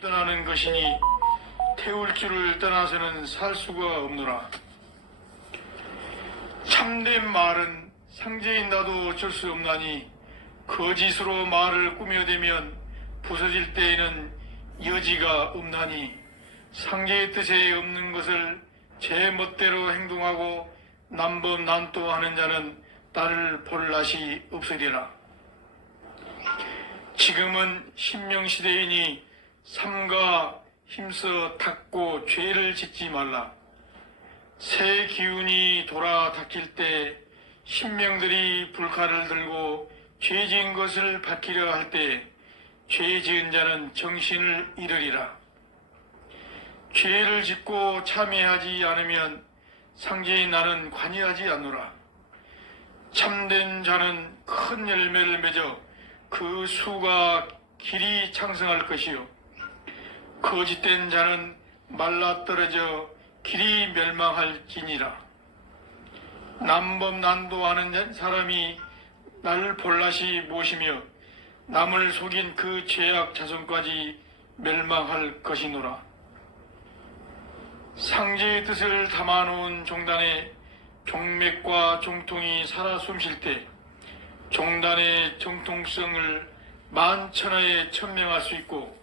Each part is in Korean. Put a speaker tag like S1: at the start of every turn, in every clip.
S1: 떠나는 것이니 태울 줄을 떠나서는 살 수가 없노라. 참된 말은 상제인 나도 어쩔 수 없나니 거짓으로 말을 꾸며대면 부서질 때에는 여지가 없나니 상제의 뜻에 없는 것을 제 멋대로 행동하고 남범 난도하는 자는 나를 볼 낯이 없으리라. 지금은 신명시대이니 삼가 힘써 닦고 죄를 짓지 말라. 새 기운이 돌아 닥칠 때 신명들이 불칼을 들고 죄 지은 것을 밝히려 할 때 죄 지은 자는 정신을 잃으리라. 죄를 짓고 참회하지 않으면 상제의 나는 관여하지 않노라. 참된 자는 큰 열매를 맺어 그 수가 길이 창성할 것이요. 거짓된 자는 말라 떨어져 길이 멸망할지니라. 남범 난도하는 사람이 나를 볼라시 모시며 남을 속인 그 죄악 자손까지 멸망할 것이노라. 상제의 뜻을 담아놓은 종단에 종맥과 종통이 살아 숨쉴 때 종단의 정통성을 만천하에 천명할 수 있고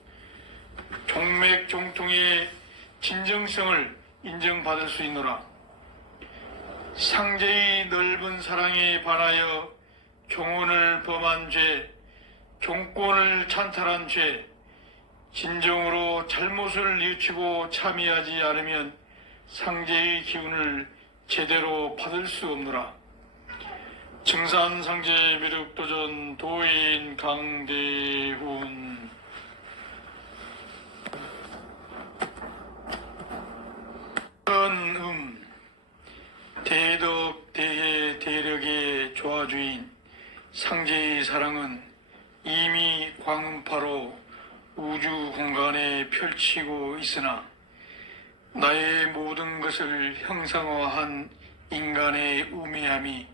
S1: 종맥 종통의 진정성을 인정받을 수 있노라. 상제의 넓은 사랑에 반하여 종언을 범한 죄, 종권을 찬탈한 죄, 진정으로 잘못을 뉘우치고 참여하지 않으면 상제의 기운을 제대로 받을 수 없노라. 증산상제 미륵도전 도인 강대훈 은음 대덕 대력의 조화주인 상제의 사랑은 이미 광음파로 우주 공간에 펼치고 있으나 나의 모든 것을 형상화한 인간의 우매함이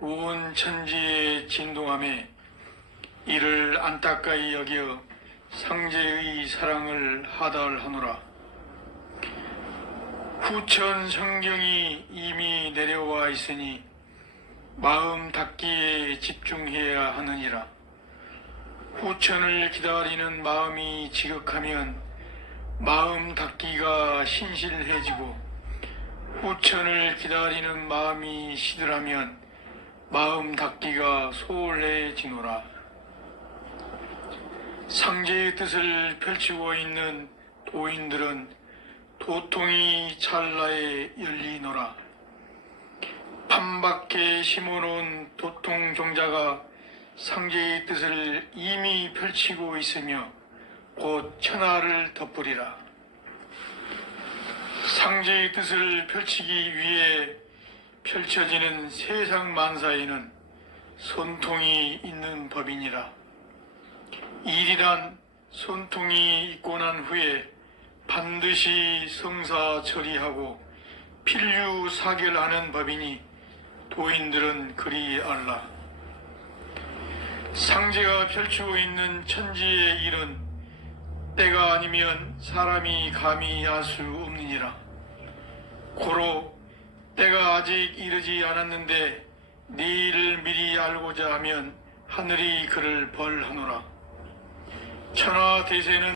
S1: 온 천지에 진동함에 이를 안타까이 여겨 상제의 사랑을 하달하노라. 후천 성경이 이미 내려와 있으니 마음 닫기에 집중해야 하느니라. 후천을 기다리는 마음이 지극하면 마음 닫기가 신실해지고 후천을 기다리는 마음이 시들하면 마음 닫기가 소홀해지노라. 상제의 뜻을 펼치고 있는 도인들은 도통이 찰나에 열리노라. 판밖에 심어놓은 도통 종자가 상제의 뜻을 이미 펼치고 있으며 곧 천하를 덮으리라. 상제의 뜻을 펼치기 위해 펼쳐지는 세상 만사에는 손통이 있는 법이니라. 일이란 손통이 있고 난 후에 반드시 성사 처리하고 필류 사결하는 법이니 도인들은 그리 알라. 상제가 펼치고 있는 천지의 일은 때가 아니면 사람이 감히 할 수 없느니라. 고로 때가 아직 이르지 않았는데 네 일을 미리 알고자 하면 하늘이 그를 벌하노라. 천하 대세는